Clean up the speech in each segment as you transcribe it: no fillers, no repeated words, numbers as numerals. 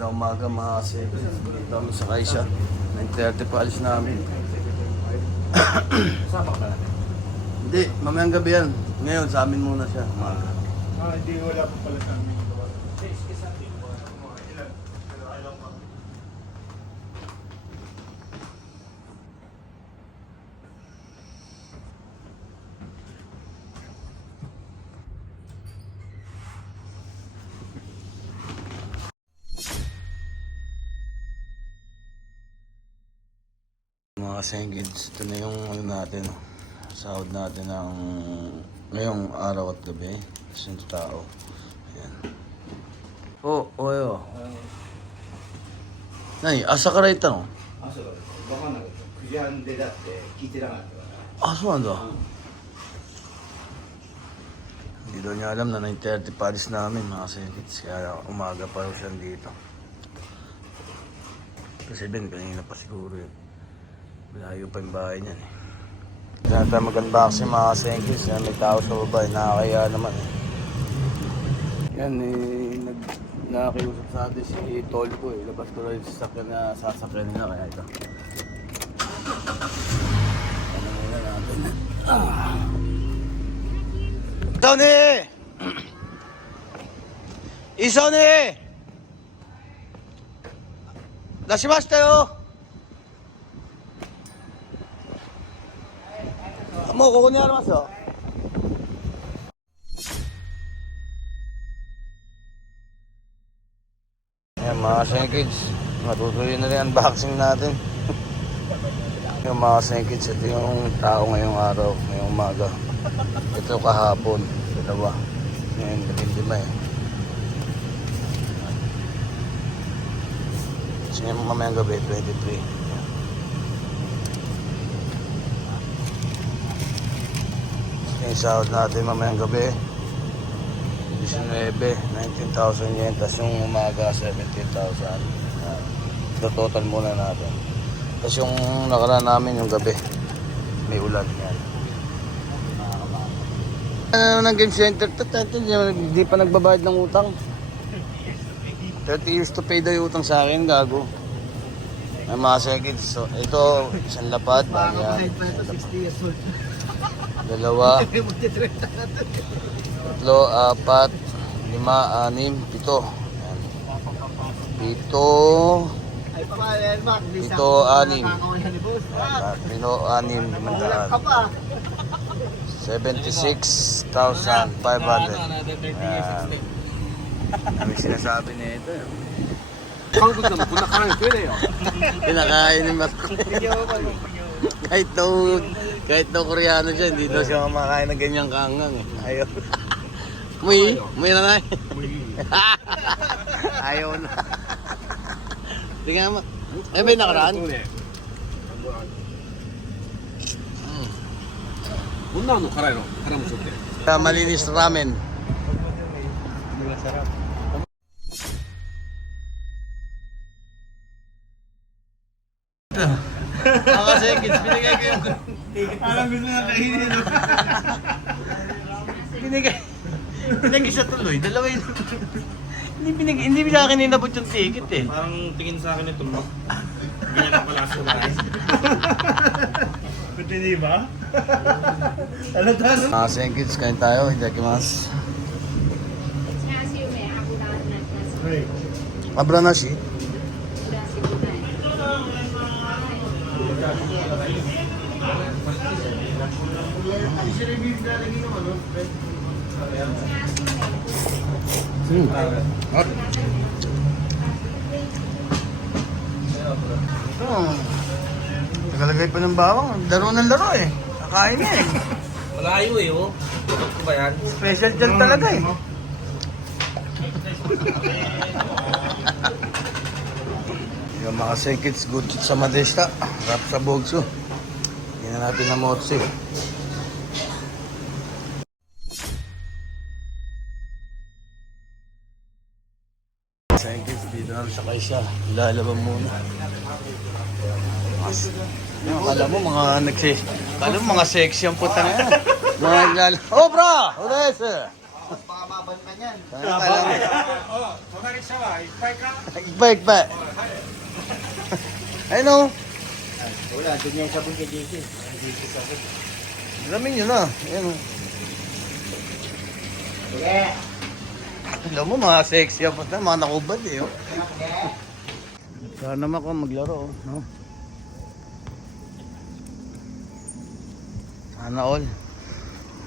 Magandang umaga mga kasi. Dito kami sa Kaisa. 9:30 pa alis namin. Sapak na natin. Hindi, mamayang gabi yan. Ngayon sa amin muna siya. Umaga. Hindi wala pa pala sa amin. Mga sengids, ito na yung ano natin, sahod natin ng ngayong araw at gabi. Kasi yung tao. Ayan. Oyo. Nani, asaから行ったの? 朝から分かんなかった。9時半でだって聞いてなかったから。Ah, so ano? Hindi daw niya alam na 9:30 pa alis namin mga sengids. Kaya umaga pa rin siya dito. Kasi Ben, kanina pa siguro yun. Malayo pa yung bahay niyan eh. Kaya tayo mag-unboxing mga sengids. May tao sa baba. Nakakaya naman eh. Yan eh, nakakiusap sa atin si Tol ko eh. Labas ko lang yung sasakyan nila kaya ito. Ano muna natin. Tony! Isoni! Dashimashita yo! Mo, kukunin naman siya. Ayan mga senkids, matutuloy na rin unboxing natin. Yung mga senkids, ito yung tao ngayong araw, ngayong umaga. Ito kahapon, dalawa. Ngayon, 15 eh. Kasi ngayon mamayang gabi, 23. Yung sahod natin mamayang gabi 19, 19,000 yen. Tapos yung umaga 17,000. Total muna natin. Tapos yung nakaraan namin yung gabi may ulan yan. Ano ng game center? Hindi pa nagbabayad ng utang. 30 years to pay daw yung utang sa akin, gago. Ay mga seconds. So, ito, isang lapad. Yan. Dalawa, tatlo, apat, lima, anim, pito. Ayan. Pito, anim. Pito, anim, 76,500. Ayan. Ano sinasabi na ito? 한국 나면 군나 가는 되네요. Kinakain ni Marco. Kahit daw Koreano siya, hindi daw siya kumakain ng ganyang kaangang eh. Ayaw. Muy na na. Ayaw na. Tingnan mo. Eh, may nakaraan? Bunna no karay no. Karam sote. Malinis ramen. Mga seconds, binigay ko yung Alam gusto na kainin. binigay sa tuloy. Dalawa yun. Hindi sa akin inabot yung ticket eh. Parang tingin sa akin ito mo. Ganyan ang pala sa bahay. Buti di ba? Ano tayo? Mga seconds, kain tayo. Hidakimasu. Abranashi. Nakalagay pa ng bawang. Laro ng laro eh. Kakain na eh. Malayo eh oh. Tutok ko ba yan? Special dyan talaga eh. Yung mga sekits, good sa Madesta. Rap sa Bogso. Hindi na natin na motsi. Sekits, dito na sa Kaisa. Lalaban muna. Akala mo mga sexy ang puta na yan. Mga naglala. Oh bro! Udes! Laban ka niyan. Oh, magaling siya ba? Spike ka? Bike pa. Ayun o. Wala, doon niya yung sabon kay JC. JC sabon. Alamin nyo na. Ayun o. Sige. Alam mo, mga sexy apos na, mga nakubad eh. Oh. Sana naman ako maglaro. Oh. No? Sana all.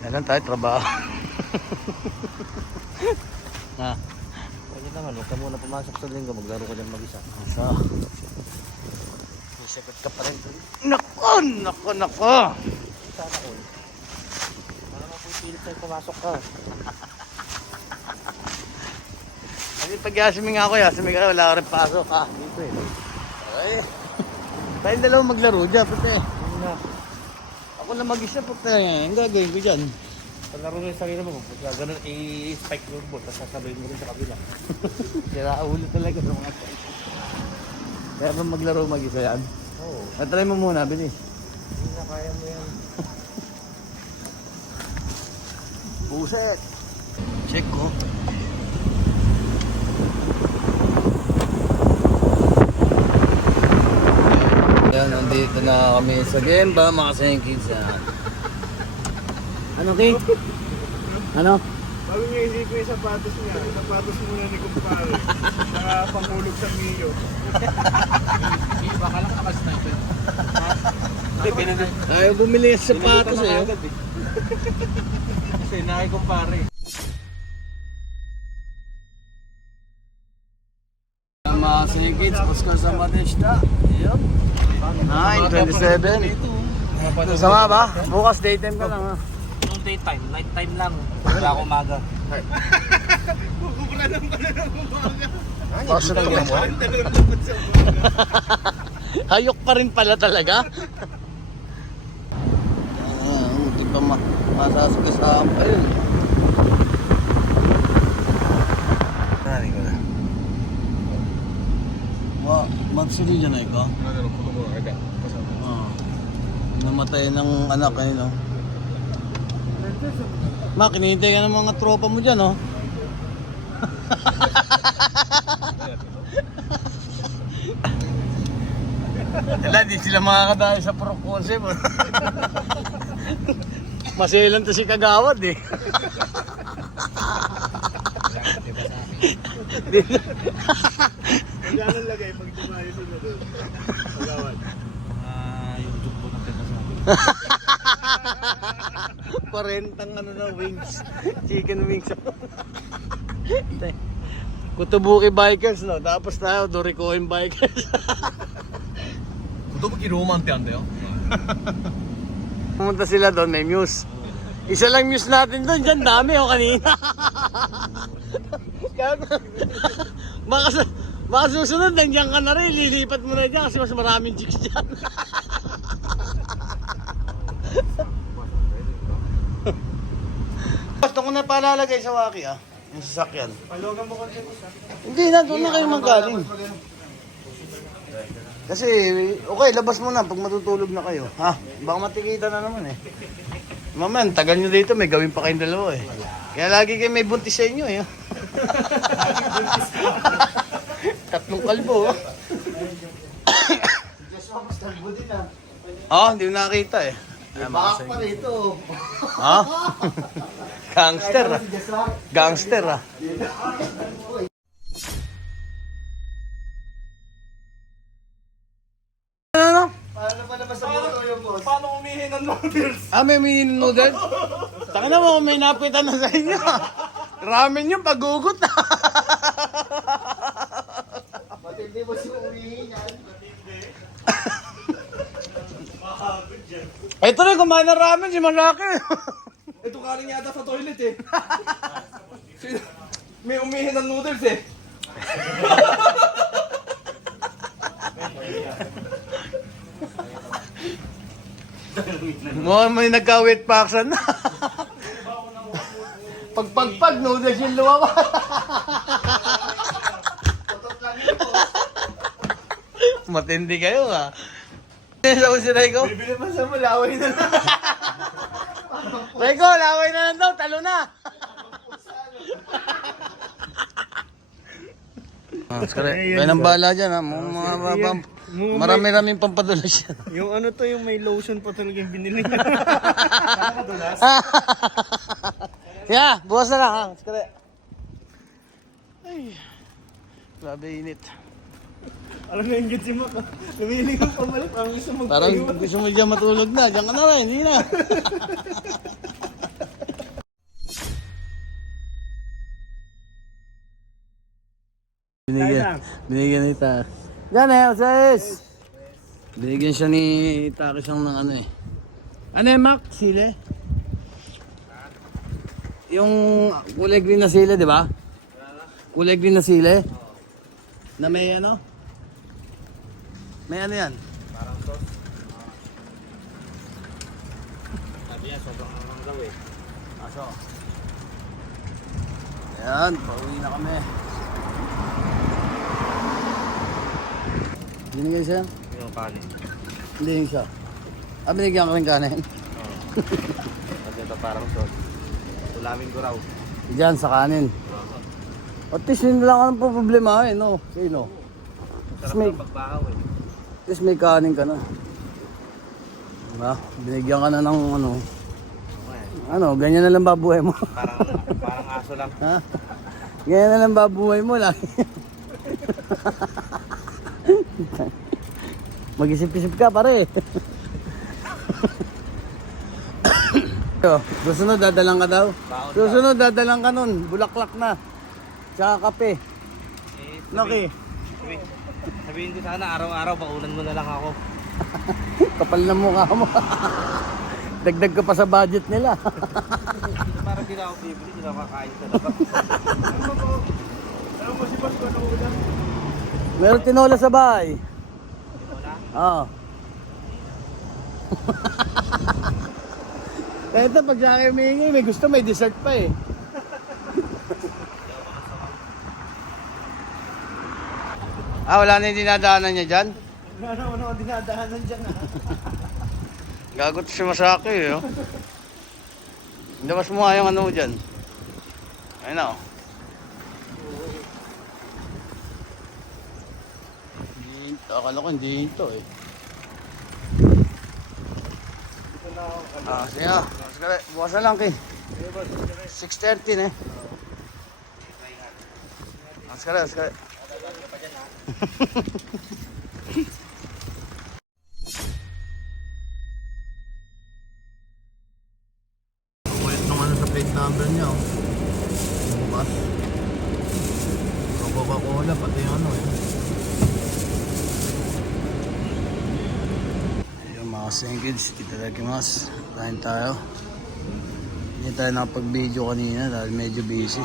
Yan lang tayo, trabaho. Ha? Pwede naman, huwag ka muna pumasok sa linggo. Maglaro ka dyan mag-isa. Asa? Isagot ka pa rin. Nako! Nako! Nako! Sana all. Para mapupilit sa'yo pumasok ka. Kasi pag yasiming ako, yasiming ako, wala ka rin pasok ha. Dito eh. Ay. Tayong dalawang maglaro dyan, pati. Yun na. Ako na mag-isa, pati. Ang gagawin ko dyan. Palaro mo yung sarili mo. Pagka ganun, i-spike yung ball. Tapos sasabihin mo rin sa kabila. Sira ulo talaga sa mga tao. Kaya ba maglaro mag-isa yan? Oo. Natry mo muna, bilis. Hindi na kaya mo yan. Puset. Check ko. Yan, nandito na kami sa Gemba, mga kids. Ano, King? Ano? Bago niya hindi ko yung sapatos niya. Sapatos muna ni kumpare. Saka panghulog sa Mio. Baka lang nakasniper. Hindi, pinag- Ayaw bumili sa sapatos eh. Kasi nakay kumpare. Mga kids, Oscar sa Madeshta. Yun. 9:27. Sama ba? Bukas daytime ka lang ha. Yung daytime, night time lang. Wala ako umaga. Bubura lang pala ng umaga. Pasok ka mo. Hayok pa rin pala talaga. Hindi pa masasagasahan pa yun. Nani ko na. Magsuli dyan ay ko? Namatay ng anak eh, no? Ma, kinihintay ka ng mga tropa mo dyan, no? Wala, di sila makakadali sa pro concept. Maselan to si Kagawad eh. Diyan ang lagay pag tumayo sa doon. Pagawad. Yung jumbo ng pinasabi. 40 ano na wings. Chicken wings. Kutubuki bikers no. Tapos tayo Dorikoin bikers. Kutubuki Romanってあんだよ. Pumunta sila doon, may muse. Isa lang muse natin doon, dyan dami o kanina. Baka susunod, nandiyan ka na rin, lilipat mo na dyan kasi mas maraming chicks dyan. Gusto ko na palalagay sa waki yung sasakyan. Palogan mo kasi. Hindi na, doon na kayo manggaling. Kasi, okay, labas mo na pag matutulog na kayo. Ha? Baka matikita na naman eh. Mamaya, tagal nyo dito, may gawin pa kayong dalawa eh. Kaya lagi kayo may buntis sa inyo eh. Tatlong kalbo. Hindi ko nakita eh. Baka pa rito. Ha? Gangster Gangster Ano? Paano pa naman sa moto yung boss? Paano umihin ng noodles? May mini noodles? Taka na mo kung may napitan na sa inyo. Ramen yung pagugot na. Matindi mo si umihin yan. Ito rin, kumain ng ramen si Malaki. Ito kaling yata sa toilet eh. May umihin ng noodles eh. May nagka-wet packsan na. Pagpagpag, noodles yung lumawa. Matindi kayo ha. Sa si Reiko? Bibili pa sa malaway na lang. Reiko, laway na lang daw, talo na. Kaya nang bala dyan ha. Marami-raming pampadulas yan. Yung ano to, yung may lotion pa talaga yung binili niya. Yeah, bukas na lang ha. Ay, grabe init. Alam na yung si Mac. Lumili ko pamalit. Ang gusto magpayo. Parang gusto mo dyan matulog na. Diyan ka na rin, hindi na. Binigyan ni Ta. Yan eh, sis! Binigyan siya ni Takisang ng ano eh. Ano eh, Mac? Sile? Yung kulay green na sile, di ba? Kulay green na sile? Na may ano? May ano yan? Parang sauce. Sabi niya, sobrang angang daw eh. Aso. Ayan, pauwi na kami. Binigay siya? Yung kanin. Hindi yung siya. Ah, binigyan ka rin kanin. Oo. Kasi ito parang sauce. Ulamin ko raw. Diyan sa kanin. At least yun lang ang problema eh, no? Sino? Sarap May- ng pagbakaw eh. At least may kanin ka na. Diba? Binigyan ka na ng ano. Ano, ganyan na lang babuhay mo. Parang aso lang. Ha? Ganyan na lang babuhay mo lang. Mag-isip-isip ka pare. Susunod dadalang ka daw. Baon Susunod dadalang ka nun. Bulaklak na. Tsaka kape. Laki. Sabihin ko sana araw-araw baunan mo na lang ako. Kapal na mukha mo. Dagdag ka pa sa budget nila. Parang di na ako bibili, di na ako kakain sa labas. Alam mo si Boss ko ano ulam? Meron tinola sa bahay. Wala? Oo. Ito, pag sa akin humingi, may gusto, may dessert pa eh. Wala na yung dinadaanan niya dyan? Ano ako dinadaanan dyan ha. Gagot si Masaki eh. Oh. Labas mo nga yung ano dyan. Ayun na oh. Akala ko hindi ito eh. Sige na. Bukas na lang kay. 6:30 na eh. Askara. Ulit naman sa plate number niya oh. Bukas. Ang Coca-Cola pati yung ano eh. Mga sengkids, itadakimasu. Kain tayo. Hindi tayo nakapag-video kanina dahil medyo busy.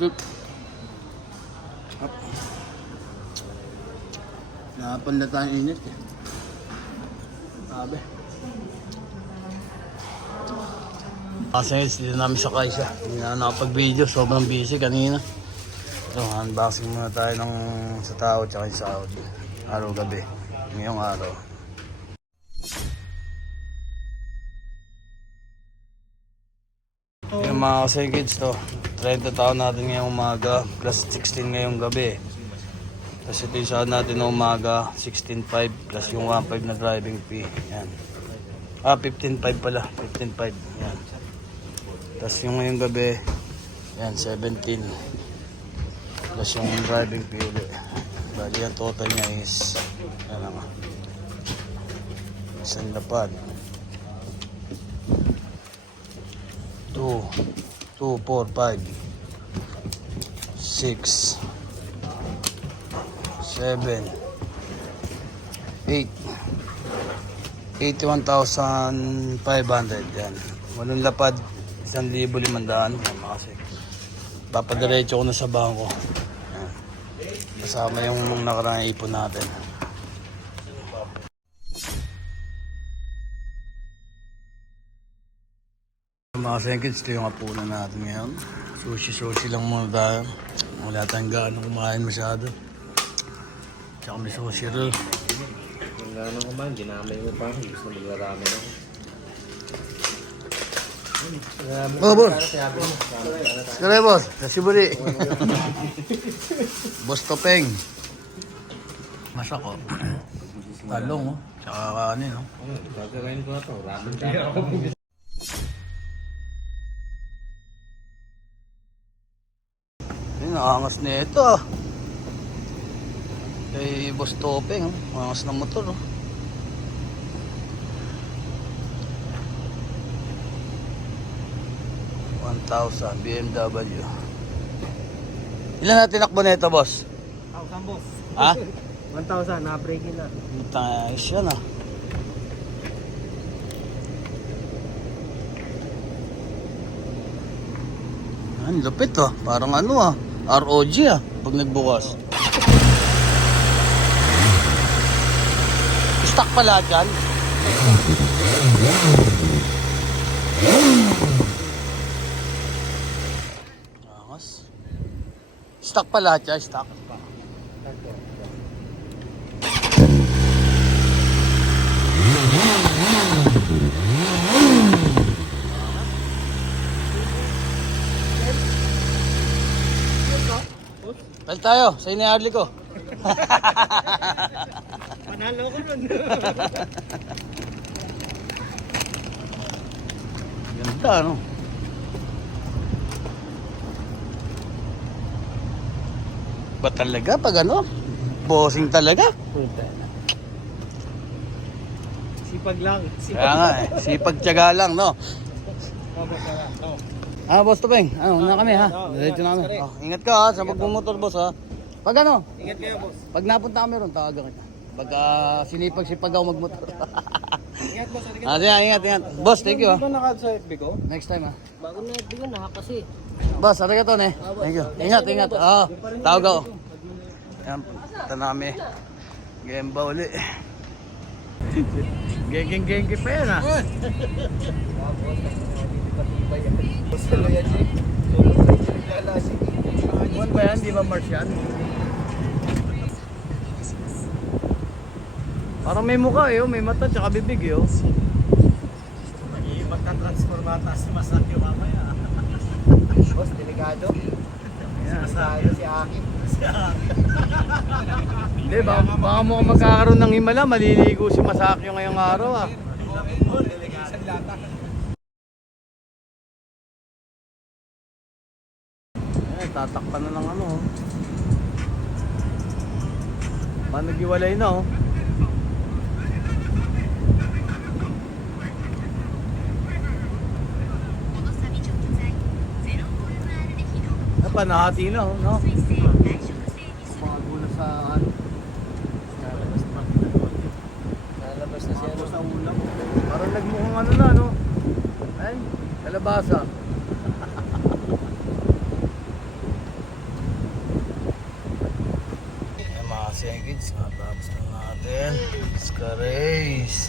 Good. Nakapanda tayong init eh. Sabi. Kasi dito namin sa Kaisa. Hindi na nakapag-video. Sobrang busy kanina. So, unboxing muna tayo ng sa tao tsaka yung sahod. Araw-gabi. Ngayong araw. Yung mga kids to. 30 taon natin ngayong umaga. Plus 16 ngayong gabi. Tapos ito yung sahod natin ng umaga. 16.5 plus yung 1.5 na driving fee. Yan. 15.5 pala. 15.5. Yan. Tapos yung ngayong gabi, yan, 17. Plus yung driving fee ulit. Bali ang total niya is, yan nga, isang lapad. 2, 4, 5, 6, 7, 8, 81,500 yan. Walong lapad, 1,500 yan kasi. Papadiretso ko na sa bangko. Yan. Kasama yung nakarang ipon natin. Mga sengkids, ito yung hapunan natin ngayon. Sushi lang muna tayo. Wala tayong gaano kumain masyado. Tsaka may sushi rin. Kung gano'n kumain, ginamay mo pa. Gusto mo maglarami lang. Oh, boss. Kaya boss, nasiburi. Boss Topeng. Masak oh. Talong oh. Tsaka kanin oh. Gagawin ko na to. Ramen ka. Ayun, nakangas na ito ah. Kay Boss Topeng oh. Nakangas na motor oh. BMW. Ilan na tinakbo na ito, boss? 1,000 boss. Ha? 1,000, na-breaking na. Tayos yan ah. Ang lupit ah. Parang ano ah. ROG ah. Pag nagbukas. Stock pala dyan. Angas. Stock pala dyan. Stock. Tal tayo, sa ini-Harley ko. Panalo ko nun. Ganda, ano? Ba talaga pag ano? Bossing talaga? Sipag lang. Kaya nga eh, sipag tiyaga lang, no? Ah, boss Topeng, ano, una kami ha? Diretso na kami. Oh, ingat ka ha, sa pagmumotor boss ha. Pag ano? Ingat kayo boss. Pag napunta kami ron, tawagan kita. Pag sinipag-sipag ako magmotor. Ingat boss. Ah, ingat, ingat. Boss, thank you ha. Ba naka sa FB ko? Next time ha. Bago na FB ko, nakakasi. Boss, arigato ne. Thank you. Ingat, ingat. Ah, tawag ako. Yan, punta namin. Gemba uli. Gengeng-gengeng pa yan ha. Buwan ba yan? Di ba Martian? Parang may mukha eh, oh. May mata tsaka bibig eh. Oh. Magta-transformata si Masakyo mamaya. Boss, delikado. Yan. Masakyo si Aki. Hindi, baka mo magkakaroon ng himala, maliligo si Masakyo ngayong araw ah. Tatakpan na ng ano oh. Naghiwalay na oh. Panahati na oh, no? Mga gula sa ano. Lalabas na siya. Sa ulam. Parang nagmukhang ano na no? Ay, kalabasa. Ayan mga seconds, tapos na natin. Ska race.